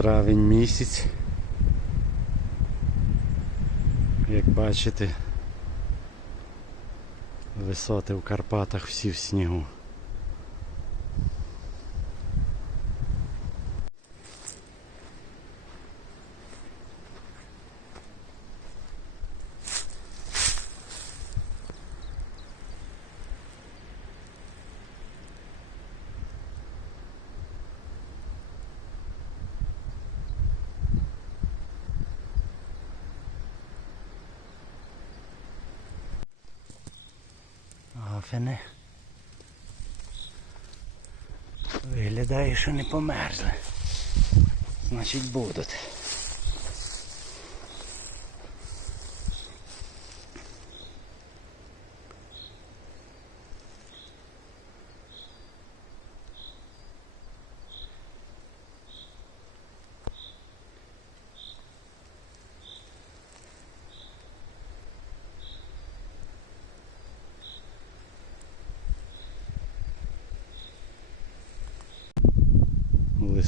Травень місяць. Як бачите, висоти в Карпатах всі в снігу. Афини. Виглядає, що не померзли. Значить будуть.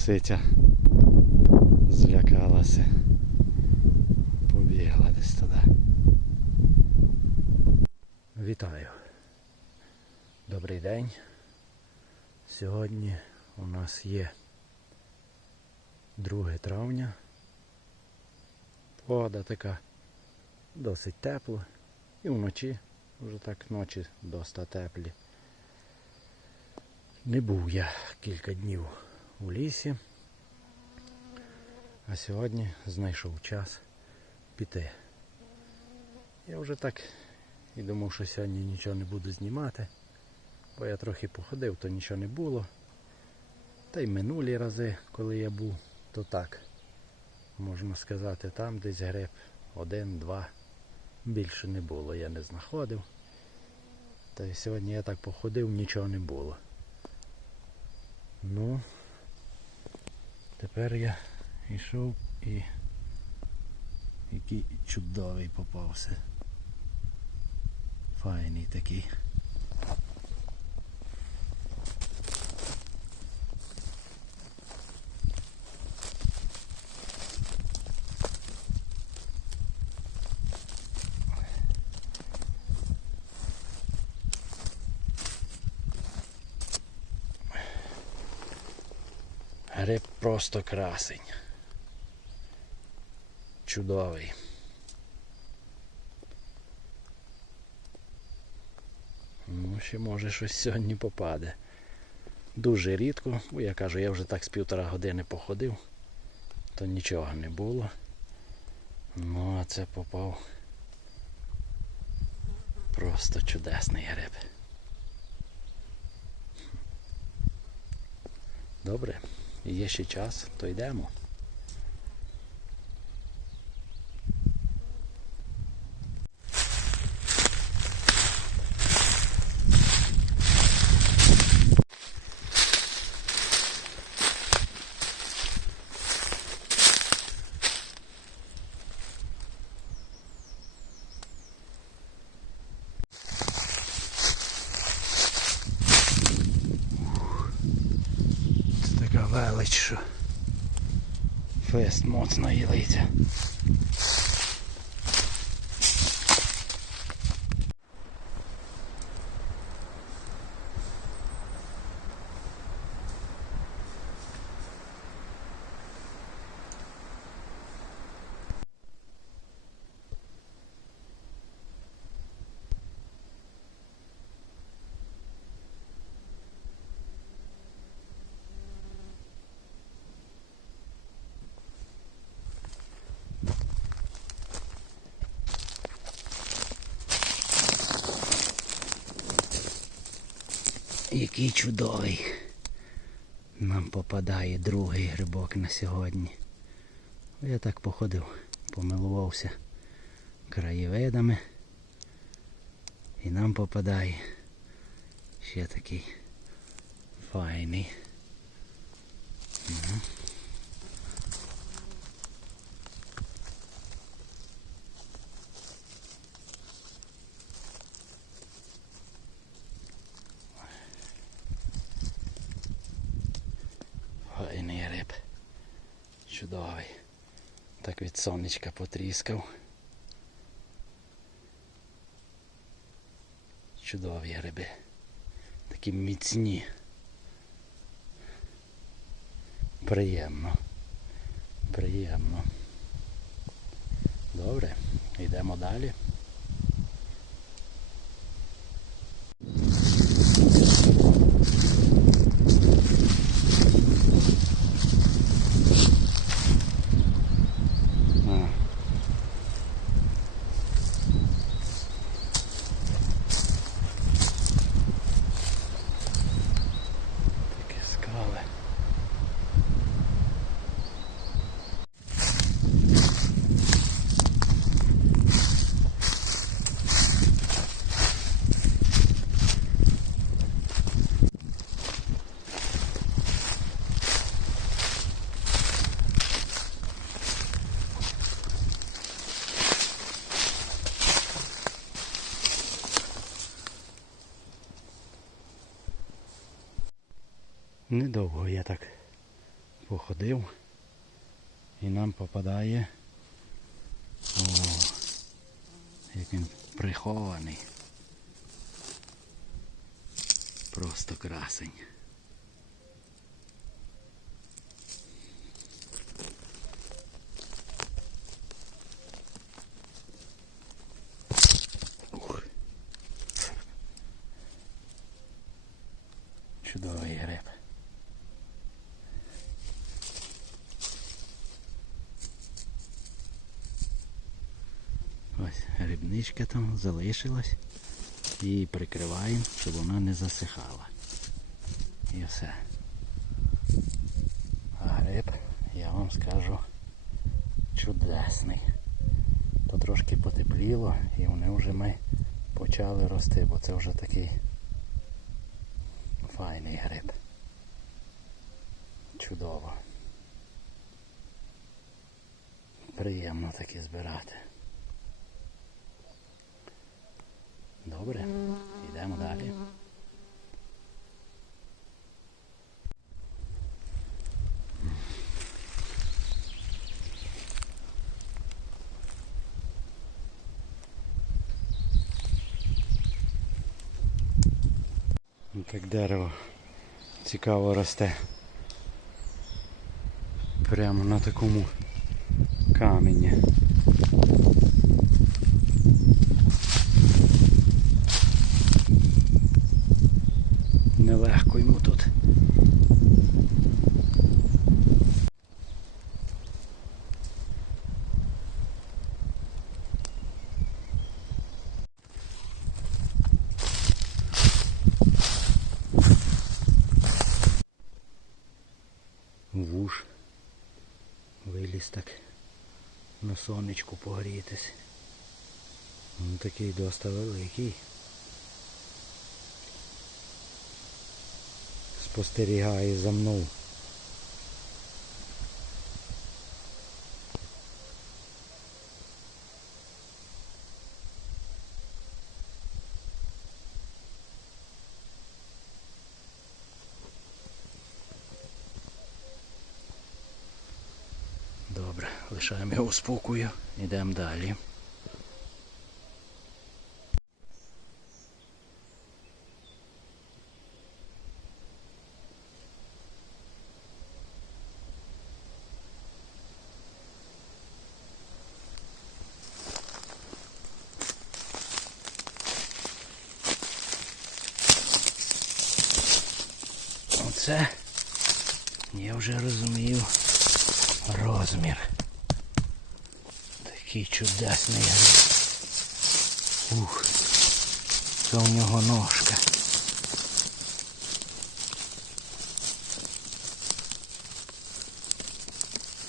Лисиця злякалася. Побігла десь туди. Вітаю. Добрий день. Сьогодні у нас є 2 травня. Погода така досить тепла. І вночі, вже так ночі доста теплі. Не був я кілька днів у лісі. А сьогодні знайшов час піти. Я вже так і думав, що сьогодні нічого не буду знімати, бо я трохи походив, то нічого не було. Та й минулі рази, коли я був, то так. Можна сказати, там десь гриб один-два. Більше не було, я не знаходив. Та й сьогодні я так походив, нічого не було. Ну, тепер я йшов і який чудовий попався. Файний такий. Гриб просто красень. Чудовий. Ну, ще може щось сьогодні попаде. Дуже рідко, я кажу, я вже так з півтора години походив, то нічого не було. Ну, а це попав просто чудесний гриб. Добре, є ще час, то йдемо. Це така велич, що фест моцно їлиться. Який чудовий. Нам попадає другий грибок на сьогодні. Я так походив, помилувався краєвидами. І нам попадає ще такий файний. Угу. Файний риб. Чудовий. Так від сонечка потріскав. Чудові гриби. Такі міцні. Приємно. Приємно. Добре, йдемо далі. А. Такі скали. Недовго я так походив і нам попадає. О, як він прихований. Просто красень. Ух. Чудовий гриб. Ось там залишилась. Її прикриваємо, щоб вона не засихала. І все. А гриб, я вам скажу, чудесний. То трошки потепліло і вони вже ми почали рости, бо це вже такий файний гриб. Чудово. Приємно таки збирати. Добре, йдемо далі. Ну, Так дерево цікаво росте. Прямо на такому камені. Нелегко йому тут. Вуш виліз так на сонечку погрітись. Він такий доста великий. Спостерігає за мною. лишаємо його у спокою, йдемо далі. Оце я вже розумію розмір. Такий чудесний гриб. Ух, це у нього ножка.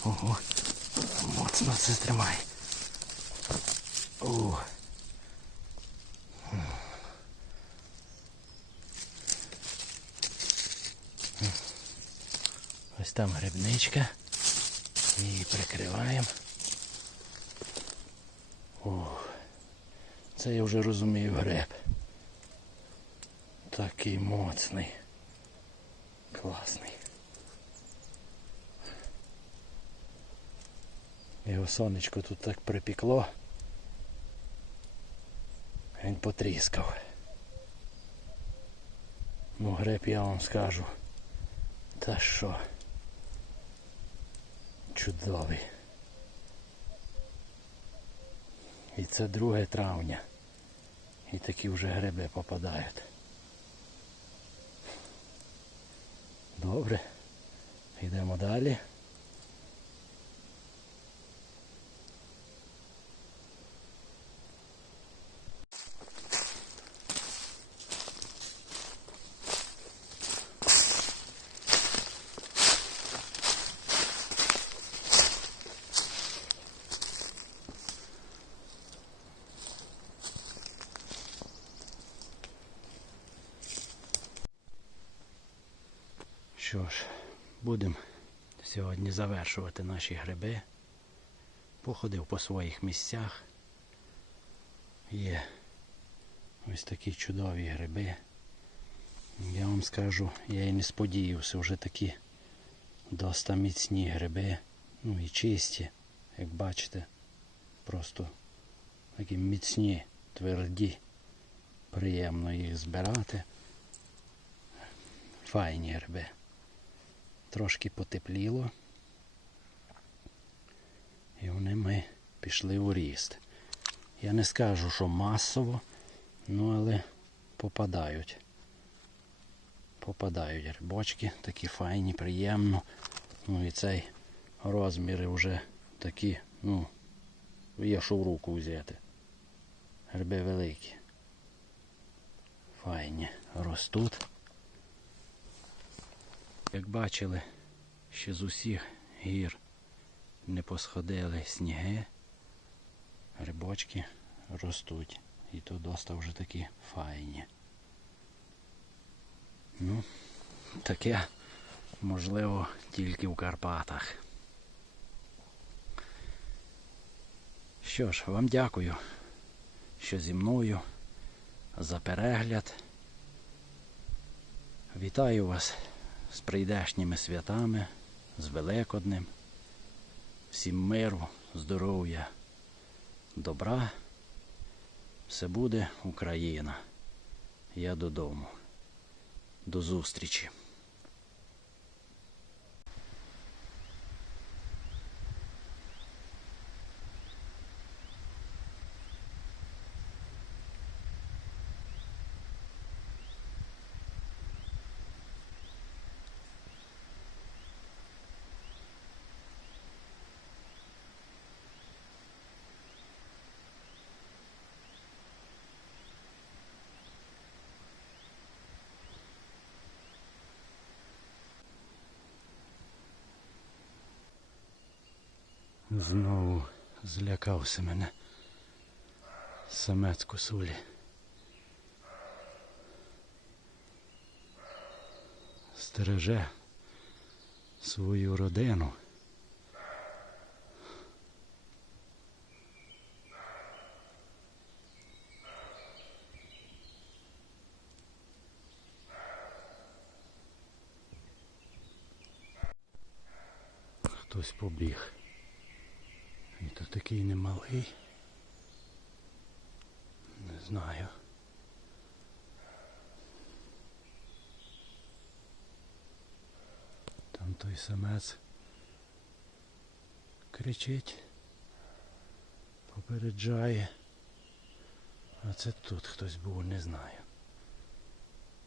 Ого, моцно це тримає. О. Ось там грибничка. Її прикриваємо. Ох, це я вже розумію гриб. Такий моцний. Класний. Його сонечко тут так припікло. Він потріскав. Ну, гриб я вам скажу. Та що? Чудовий. І це 2 травня. І такі вже гриби попадають. Добре. Йдемо далі. Що ж, будемо сьогодні завершувати наші гриби. Походив по своїх місцях. Є ось такі чудові гриби. Я вам скажу, я і не сподівався, вже такі доста міцні гриби. Ну і чисті, як бачите. Просто такі міцні, тверді. Приємно їх збирати. Файні гриби. Трошки потепліло. І вони ми пішли у ріст. Я не скажу, що масово, ну але попадають. Попадають грибочки, такі файні, приємно. Ну і цей розміри вже такі, ну, є що в руку взяти. Гриби великі. Файні ростуть. Як бачили, ще з усіх гір не посходили сніги, грибочки ростуть. І то доста вже такі файні. Ну, таке можливо тільки в Карпатах. Що ж, вам дякую, що зі мною за перегляд. Вітаю вас з прийдешніми святами, з Великоднем. Всім миру, здоров'я, добра. Все буде Україна. Я додому. До зустрічі. Знову злякався мене самець косулі. Стереже свою родину. Хтось побіг. І то такий немалий. Не знаю. Там той самець кричить, попереджає. А це тут хтось був, не знаю.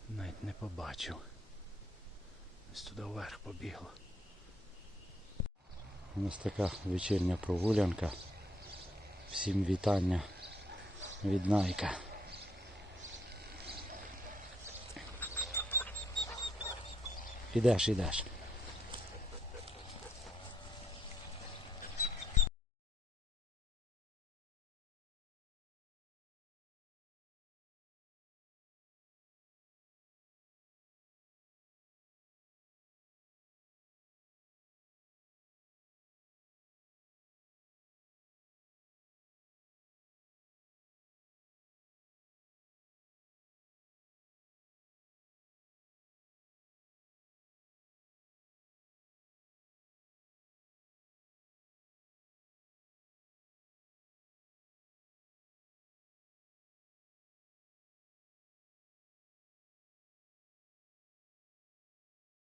Навіть не побачив. Ось туди вверх побігло. Ось така вечірня прогулянка. Всім вітання від Найка. Ідеш, ідеш.